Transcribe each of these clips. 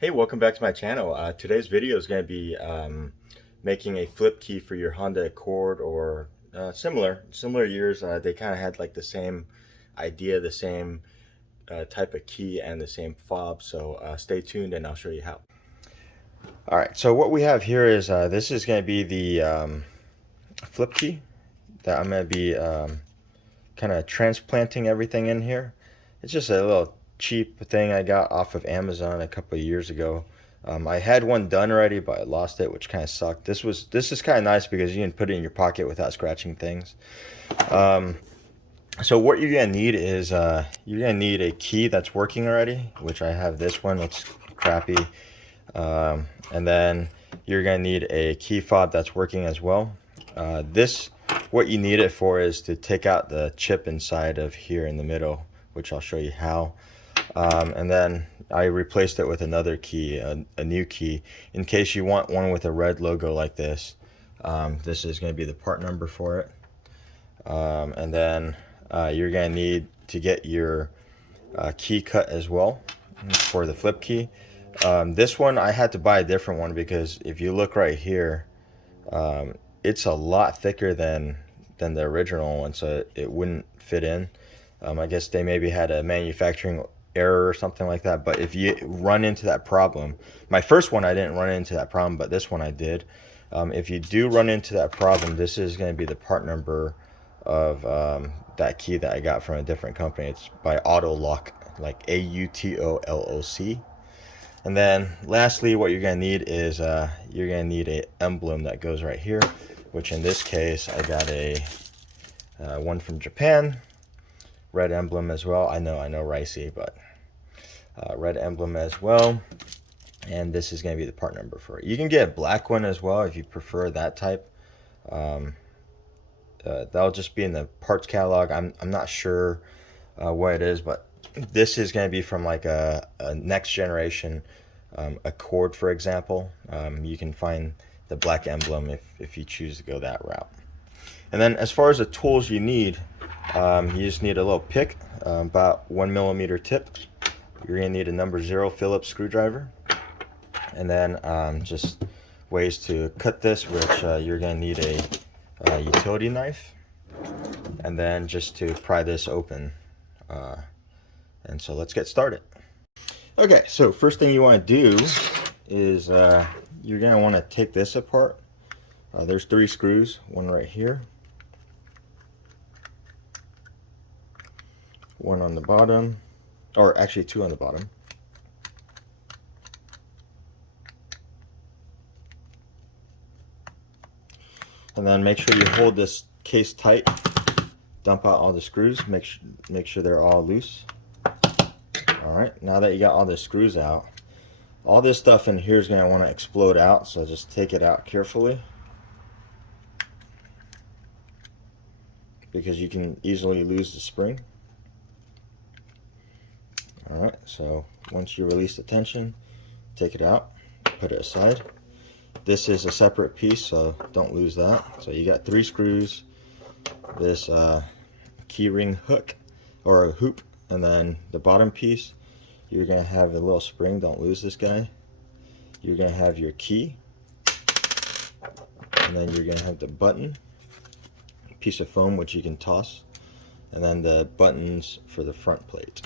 Hey, welcome back to my channel. Today's video is going to be making a flip key for your Honda Accord or similar years. They kind of had like the same idea, the same type of key and the same fob. So stay tuned and I'll show you how. All right, so what we have here is this is going to be the flip key that I'm going to be kind of transplanting everything in here. It's just a little cheap thing I got off of Amazon a couple of years ago. I had one done already, but I lost it, which kind of sucked. This is kind of nice because you can put it in your pocket without scratching things. So what you're gonna need is you're gonna need a key that's working already, which I have this one. It's crappy, and then you're gonna need a key fob that's working as well. What you need it for is to take out the chip inside of here in the middle, which I'll show you how. And then I replaced it with another key, a new key, in case you want one with a red logo like this. This is going to be the part number for it. And then you're going to need to get your key cut as well for the flip key. This one I had to buy a different one because if you look right here, it's a lot thicker than the original one, so it wouldn't fit in. I guess they maybe had a manufacturing error or something like that, but if you run into that problem, my first one I didn't run into that problem, but this one I did. If you do run into that problem, this is going to be the part number of that key that I got from a different company. It's by Autoloc, like Autoloc. And then lastly, what you're going to need is you're going to need a emblem that goes right here, which in this case I got a one from Japan, red emblem as well. I know ricey, but red emblem as well. And this is going to be the part number for it. You can get a black one as well if you prefer that type. That'll just be in the parts catalog. I'm not sure what it is, but this is going to be from like a next generation Accord, for example. You can find the black emblem if you choose to go that route. And then as far as the tools you need, you just need a little pick, about 1mm tip. You're going to need a number 0 Phillips screwdriver. And then just ways to cut this, which you're going to need a utility knife. And then just to pry this open. And so let's get started. Okay, so first thing you want to do is you're going to want to take this apart. There's 3 screws, one right here, one on the bottom, or actually 2 on the bottom. And then make sure you hold this case tight. Dump out all the screws. Make sure they're all loose. All right, now that you got all the screws out, all this stuff in here is going to want to explode out, so just take it out carefully, because you can easily lose the spring. All right, so once you release the tension, take it out, put it aside. This is a separate piece, so don't lose that. So you got 3 screws, this key ring hook or a hoop, and then the bottom piece, you're going to have a little spring. Don't lose this guy. You're going to have your key, and then you're going to have the button, piece of foam which you can toss, and then the buttons for the front plate.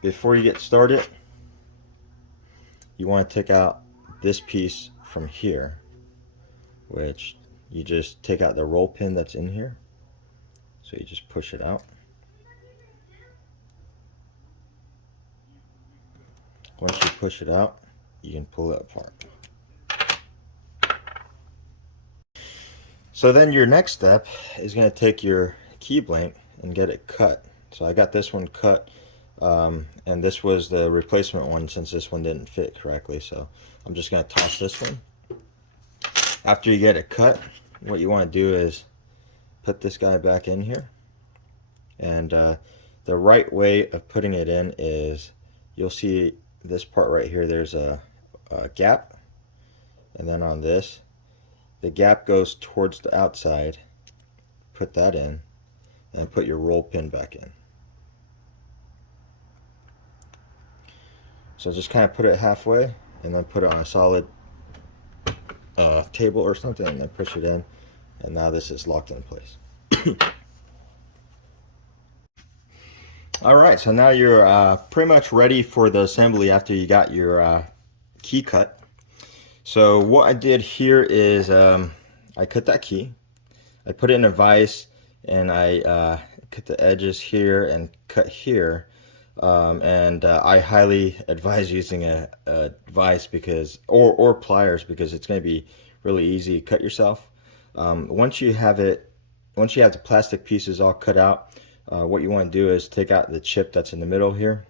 Before you get started, you want to take out this piece from here, which you just take out the roll pin that's in here. So you just push it out. Once you push it out, you can pull it apart. So then your next step is going to take your key blank and get it cut. So I got this one cut, and this was the replacement one since this one didn't fit correctly. So I'm just going to toss this one. After you get it cut, what you want to do is put this guy back in here. And the right way of putting it in is, you'll see this part right here, there's a gap, and then on this, the gap goes towards the outside. Put that in, and put your roll pin back in. So just kind of put it halfway and then put it on a solid table or something, and then push it in, and now this is locked in place. All right, so now you're pretty much ready for the assembly after you got your key cut. So what I did here is I cut that key, I put it in a vise, and I cut the edges here and cut here. I highly advise using a vise because, or pliers, because it's going to be really easy to cut yourself. Once you have the plastic pieces all cut out, what you want to do is take out the chip that's in the middle here,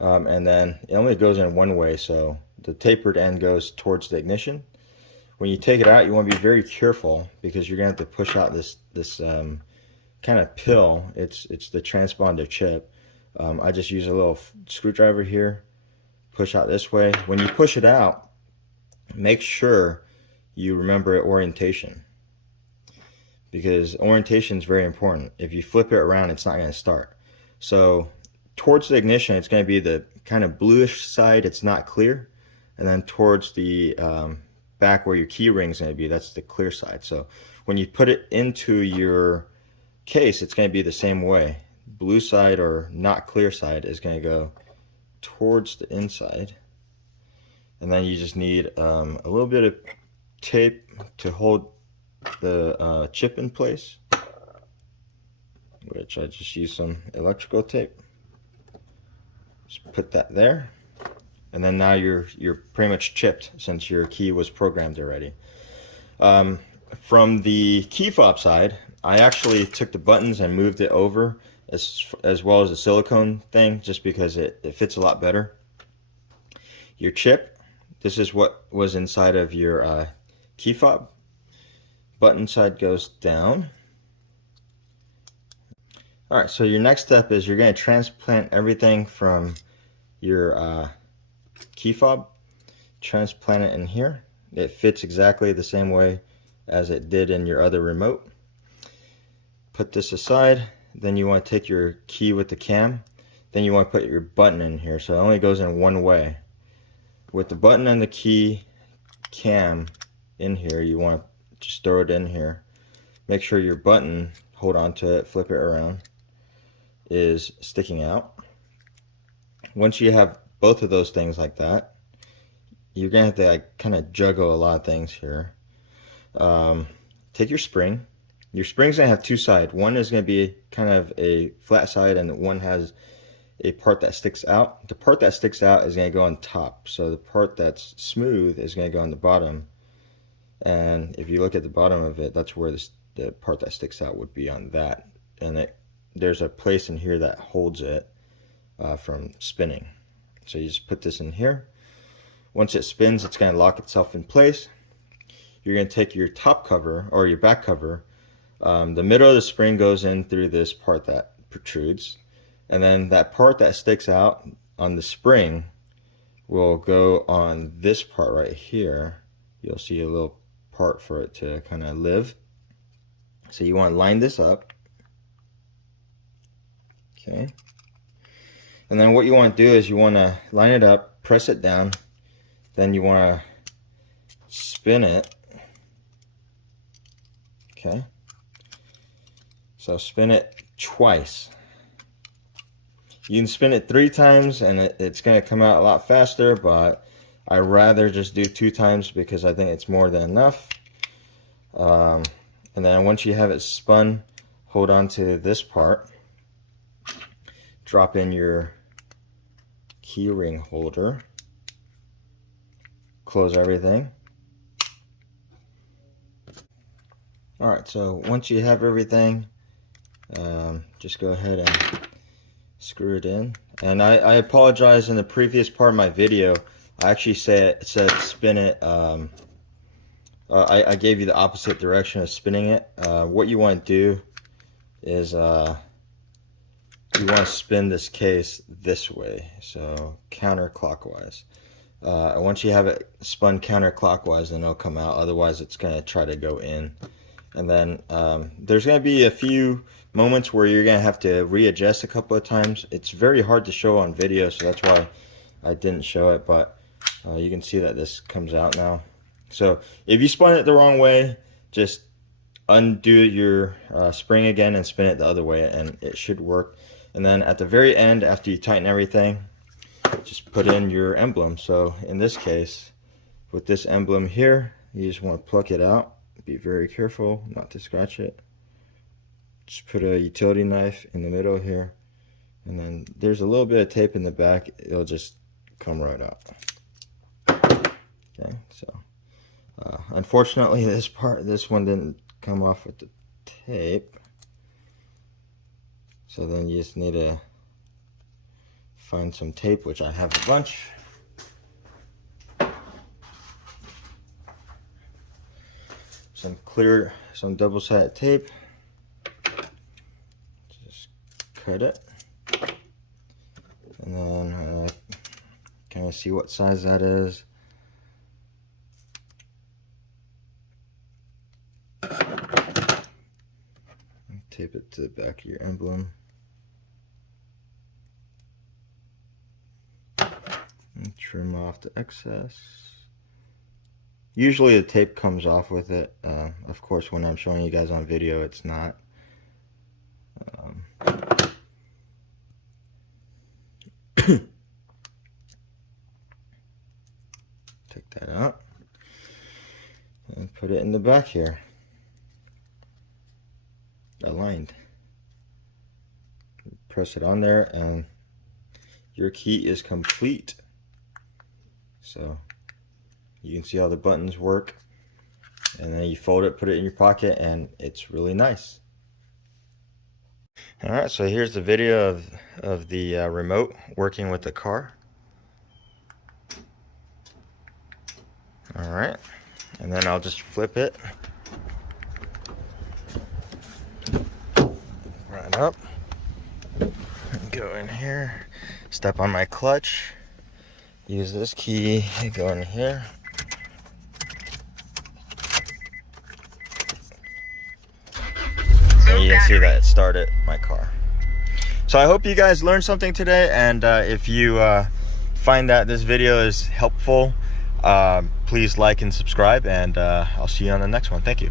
and then it only goes in one way, so the tapered end goes towards the ignition. When you take it out, you want to be very careful because you're going to have to push out this kind of pill. It's the transponder chip. I just use a little screwdriver here, push out this way. When you push it out, make sure you remember orientation, because orientation is very important. If you flip it around, it's not going to start. So towards the ignition, it's going to be the kind of bluish side, it's not clear, and then towards the back where your key ring is going to be, that's the clear side. So when you put it into your case, it's going to be the same way. Blue side or not clear side is going to go towards the inside, and then you just need a little bit of tape to hold the chip in place, which I just use some electrical tape. Just put that there, and then now you're pretty much chipped since your key was programmed already. From the key fob side, I actually took the buttons and moved it over, as well as the silicone thing, just because it fits a lot better. Your chip, this is what was inside of your key fob. Button side goes down. All right, so your next step is you're going to transplant everything from your key fob, transplant it in here. It fits exactly the same way as it did in your other remote. Put this aside. Then you want to take your key with the cam. Then you want to put your button in here, so it only goes in one way. With the button and the key cam in here, you want to just throw it in here. Make sure your button, hold on to it, flip it around, is sticking out. Once you have both of those things like that, you're gonna have to like kind of juggle a lot of things here. Take your spring. Your spring's gonna have two sides. One is gonna be kind of a flat side, and one has a part that sticks out. The part that sticks out is gonna go on top. So the part that's smooth is gonna go on the bottom. And if you look at the bottom of it, that's where the part that sticks out would be on that. And there's a place in here that holds it from spinning. So you just put this in here. Once it spins, it's gonna lock itself in place. You're gonna take your top cover or your back cover. The middle of the spring goes in through this part that protrudes, and then that part that sticks out on the spring will go on this part right here. You'll see a little part for it to kind of live. So you want to line this up. Okay. And then what you want to do is you want to line it up, press it down, then you want to spin it. Okay. So spin it twice. You can spin it 3 times and it's going to come out a lot faster, but I rather just do 2 times because I think it's more than enough. And then once you have it spun, hold on to this part, drop in your key ring holder, close everything. Alright, so once you have everything, just go ahead and screw it in. And I apologize, in the previous part of my video I actually said spin it. I gave you the opposite direction of spinning it. What you want to do is you want to spin this case this way, so counterclockwise. Once you have it spun counterclockwise, then it'll come out. Otherwise it's going to try to go in. And then there's going to be a few moments where you're going to have to readjust a couple of times. It's very hard to show on video, so that's why I didn't show it, but you can see that this comes out now. So if you spun it the wrong way, just undo your spring again and spin it the other way, and it should work. And then at the very end, after you tighten everything, just put in your emblem. So in this case, with this emblem here, you just want to pluck it out. Be very careful not to scratch it. Just put a utility knife in the middle here, and then there's a little bit of tape in the back. It'll just come right out. Okay, so unfortunately this one didn't come off with the tape, so then you just need to find some tape, which I have a bunch. Some double-sided tape. Just cut it, and then kind of see what size that is. Tape it to the back of your emblem. And trim off the excess. Usually the tape comes off with it. Of course, when I'm showing you guys on video, it's not. Take that out and put it in the back here, aligned. Press it on there and your key is complete. So you can see how the buttons work, and then you fold it, put it in your pocket, and it's really nice. All right, so here's the video of the remote working with the car. All right, and then I'll just flip it right up, go in here, step on my clutch, use this key, go in here, and you can see that it started my car. So I hope you guys learned something today, and if you find that this video is helpful, please like and subscribe, and I'll see you on the next one. Thank you.